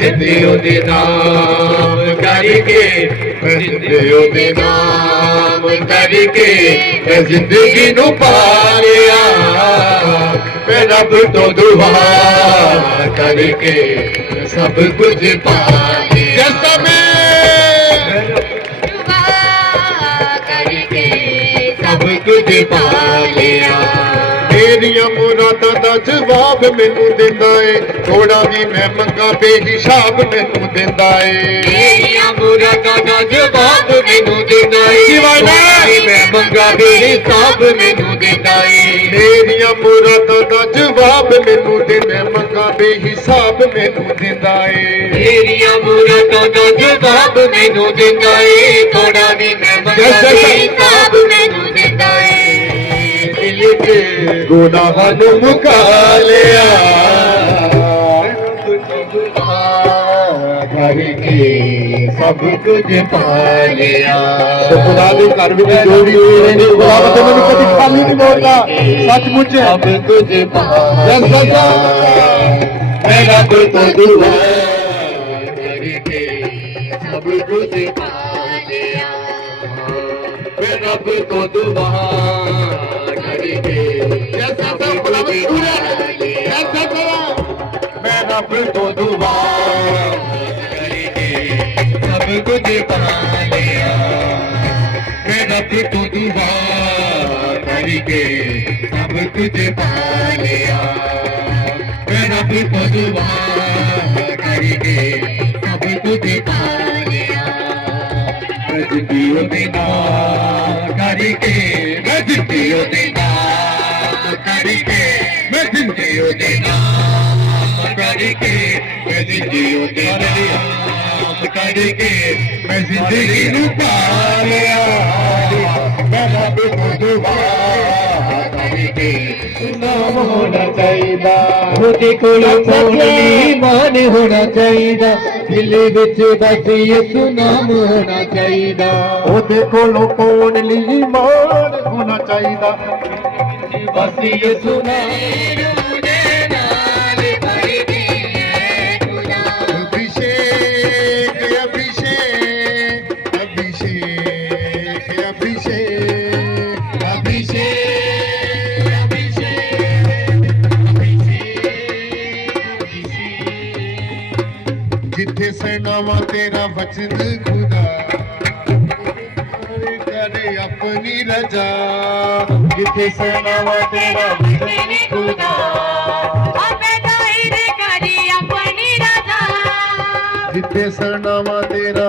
जिंदे ओदे नाम करके जिंदे ओदे नाम करके मैं जिंदगी नू पालिया मैं रब तो दुआ करके सब कुछ पा लिया करके सब कुछ पा लिया मेरिया मुरादा दा जवाब मैनू दिंदा है थोड़ा भी मैं मंगा बेहिसाब मैनू दिंदा है मेरिया मुरादा दा जवाब मैनू दिंदा है मैं मंगा बेहिसाब मैनू दिंदा है मेरिया मुरादा दा जवाब मैनू दिंदा मंगा बेहिसाब मैनू दिंदा है मेरिया मुरादा दा जवाब मैनू दिंदा है थोड़ा भी मैं मंगा बेहिसाब मैनू दिंदा है गुनाह नू मुका लिया करके सब कुछ पा लिया खुदा दे घर विच जोड़ी हुई रहंदी खुदा तो मैनूं कदी खाली नहीं मोड़दा सचमुच सब कुछ पा लिया मैं रब तो दुआ करके सब कुछ पा लिया मैं रब तो दुआ मैं रब तो दुआ करके सब कुछ पा लिया मैं रब तो दुआ करके सब कुछ पा लिया मैं रब तो दुआ करके सब कुछ पा लिया मैं जिंदगी देना करके मैं जिंदगी देना करके मैं जिंदगी देना करके मैं जिंदगी देना करके मैं जिंदगी नू पा लिया मैं रब को दुआ करके नाम होना चाहिए खुद कोल ईमान होना चाहिए दिल विच बस यसू नाम होना चाहिए ओदे कोलों कौन ईमान होना चाहिए बस यसू नाम जिथे सनावा तेरा वचन खुदा करे अपनी रजा जिथे सनावा तेरा वचन खुदा करे अपनी रजा जिथे सनावा तेरा